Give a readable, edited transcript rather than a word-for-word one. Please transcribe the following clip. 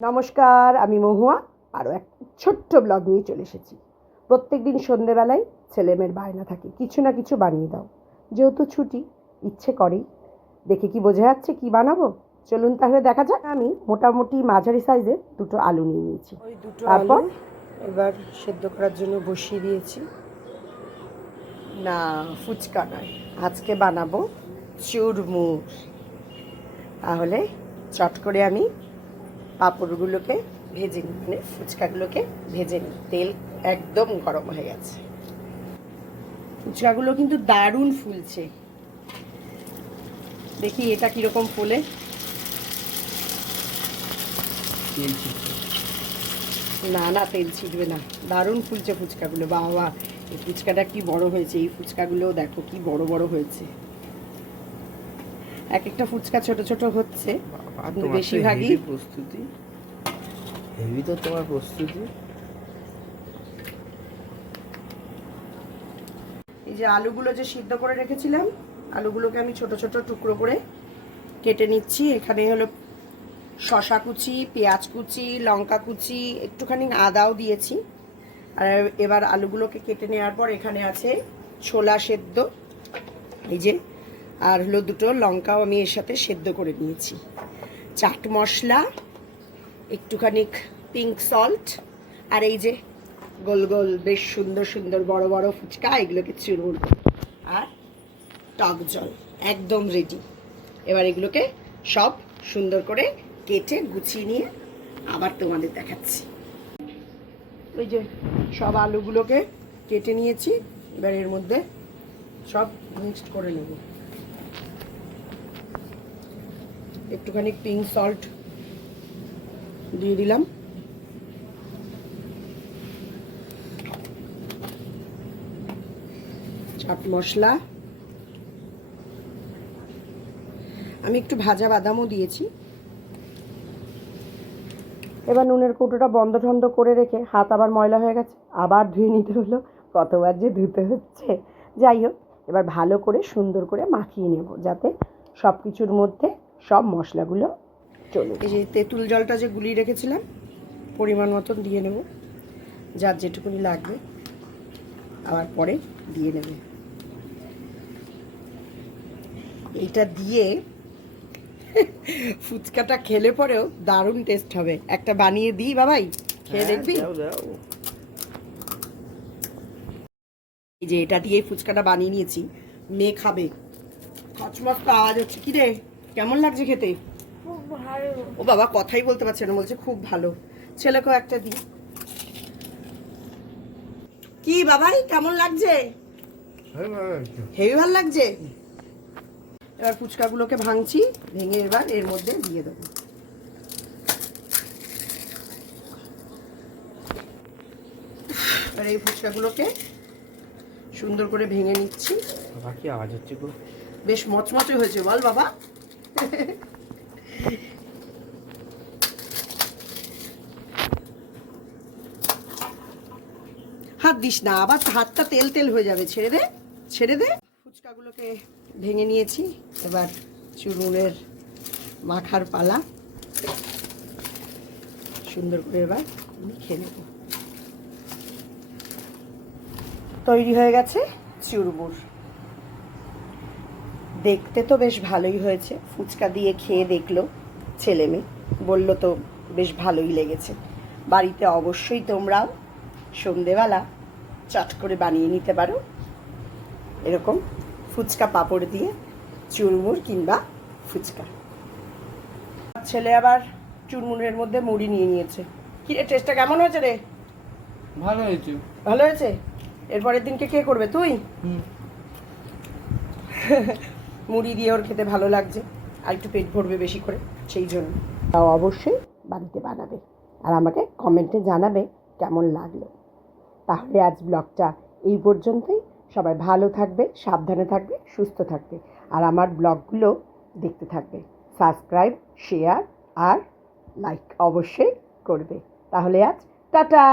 নমস্কার, আমি মহুয়া। আরও এক ছোট্ট ব্লগ নিয়ে চলে এসেছি। প্রত্যেক দিন সন্ধেবেলায় ছেলেমেয়ের বায়না থাকে কিছু না কিছু বানিয়ে দাও। যেহেতু ছুটি, ইচ্ছে করেই। দেখে কি বোঝা যাচ্ছে কি বানাবো? চলুন তাহলে দেখা যাক। আমি মোটামুটি মাঝারি সাইজের দুটো আলু নিয়ে নিয়েছি। ওই দুটো তারপর আলু এবার সেদ্ধ করার জন্য বসিয়ে দিয়েছি। না, ফুচকা নয়, আজকে বানাবো চুরমুর। তাহলে চট করে আমি পাঁপড়গুলোকে ভেজে নিই, মানে ফুচকাগুলোকে ভেজে নিই। তেল একদম গরম হয়ে গেছে। ফুচকাগুলো কিন্তু দারুণ ফুলছে। দেখি এটা কিরকম ফুলে। না না, তেল ছিটবে না। দারুণ ফুলছে ফুচকাগুলো। বাবা, এই ফুচকাটা কি বড় হয়েছে! এই ফুচকাগুলো দেখো কি বড় বড় হয়েছে। এক একটা ফুচকা ছোট ছোট হচ্ছে, কিন্তু বেশিরভাগই প্রস্তুতি। হেভি তো তোমার প্রস্তুতি। এই যে আলুগুলো যে সিদ্ধ করে রেখেছিলাম, আলুগুলোকে আমি ছোট ছোট টুকরো করে কেটে নিচ্ছি। এখানে হলো শসা কুচি, পেঁয়াজ কুচি, লঙ্কা কুচি, একটুখানি আদাও দিয়েছি। আর এবার আলুগুলোকে কেটে নেওয়ার পর এখানে আছে ছোলা সেদ্ধ, এই যে, আর হলো দুটো লঙ্কাও আমি এর সাথে সেদ্ধ করে নিয়েছি। চাট মশলা, একটুখানি পিঙ্ক সল্ট, আর এই যে গোল গোল বেশ সুন্দর সুন্দর বড় বড় ফুচকা, এগুলোকে চুরমুর আর টক জল একদম রেডি। এবার এগুলোকে সব সুন্দর করে কেটে গুছিয়ে নিয়ে আবার তোমাদের দেখাচ্ছি। ওই যে সব আলুগুলোকে কেটে নিয়েছি, এবার এর মধ্যে সব মিক্সড করে নেব। একটুখানি পিঙ্ক সল্ট দিয়ে দিলাম, চাট মশলা, আমি একটু ভাজা বাদামও দিয়েছি। এবার নুনের কৌটোটা বন্ধ ঠন্ধ করে রেখে হাত আবার ময়লা হয়ে গেছে, আবার ধুয়ে নিতে হলো। কতবার যে ধুতে হচ্ছে। যাই হোক, এবার ভালো করে সুন্দর করে মাখিয়ে নেব, যাতে সব কিছুর মধ্যে সব মশলাগুলো চলে। এই যে তেঁতুল জলটা যে গুলিয়ে রেখেছিলাম, পরিমাণ মতন দিয়ে নেব, যার যেটুকুনি লাগবে আবার পরে দিয়ে নেবে। এইটা দিয়ে ফুচকাটা খেলে পরেও দারুণ টেস্ট হবে। একটা বানিয়ে দিই বাবাই, খেয়ে দেখবি? এই যে এটা দিয়ে ফুচকাটা বানিয়ে নিয়েছি, মেয়ে খাবে। খচমচ তো আওয়াজ হচ্ছে। কি রে, কেমন লাগছে খেতে? ও বাবা, কথাই বলতে পারছে না, বলছে খুব ভালো। ছেলেকেও একটা দিই। কি বাবাই, কেমন লাগছে? হেভি ভালো লাগছে। এবার ফুচকাগুলোকে ভাঙছি, ভেঙে এবার এর মধ্যে দিয়ে দেবো। এবার এই ফুচকাগুলোকে সুন্দর করে ভেঙে নিচ্ছি। কি আওয়াজ হচ্ছে গো? বেশ মচমচে হয়েছে বল বাবা। হাত দিস না, আবার হাতটা তেল তেল হয়ে যাবে। ছেড়ে দে, ছেড়ে দে। ফুচকাগুলোকে ভেঙে নিয়েছি, এবার চুরমুরের মাখার পালা। সুন্দর করে এবার খেয়ে নেব। তৈরি হয়ে গেছে চুরমুর। দেখতে তো বেশ ভালোই হয়েছে। ফুচকা দিয়ে খেয়ে দেখলো ছেলে মেয়ে, বললো তো বেশ ভালোই লেগেছে। বাড়িতে অবশ্যই তোমরাও সন্ধেবেলা চট করে বানিয়ে নিতে পারো এরকম ফুচকা পাঁপড় দিয়ে চুরমুর কিংবা ফুচকা। ছেলে আবার চুরমুরের মধ্যে মুড়ি নিয়ে নিয়েছে। কি রে, টেস্টটা কেমন হয়েছে রে? ভালো হয়েছে। ভালো হয়েছে। এরপরের দিনকে কে করবে, তুই? মুড়ি দিয়ে ওর খেতে ভালো লাগছে, আর একটু পেট ভরবে বেশি করে, সেই জন্য। তাও অবশ্যই বাড়িতে বানাবে আর আমাকে কমেন্টে জানাবে কেমন লাগলো। তাহলে আজ ব্লগটা এই পর্যন্তই। সবাই ভালো থাকবে, সাবধানে থাকবে, সুস্থ থাকবে, আর আমার ব্লগগুলো দেখতে থাকবে। সাবস্ক্রাইব, শেয়ার আর লাইক অবশ্যই করবে। তাহলে আজ টাটা।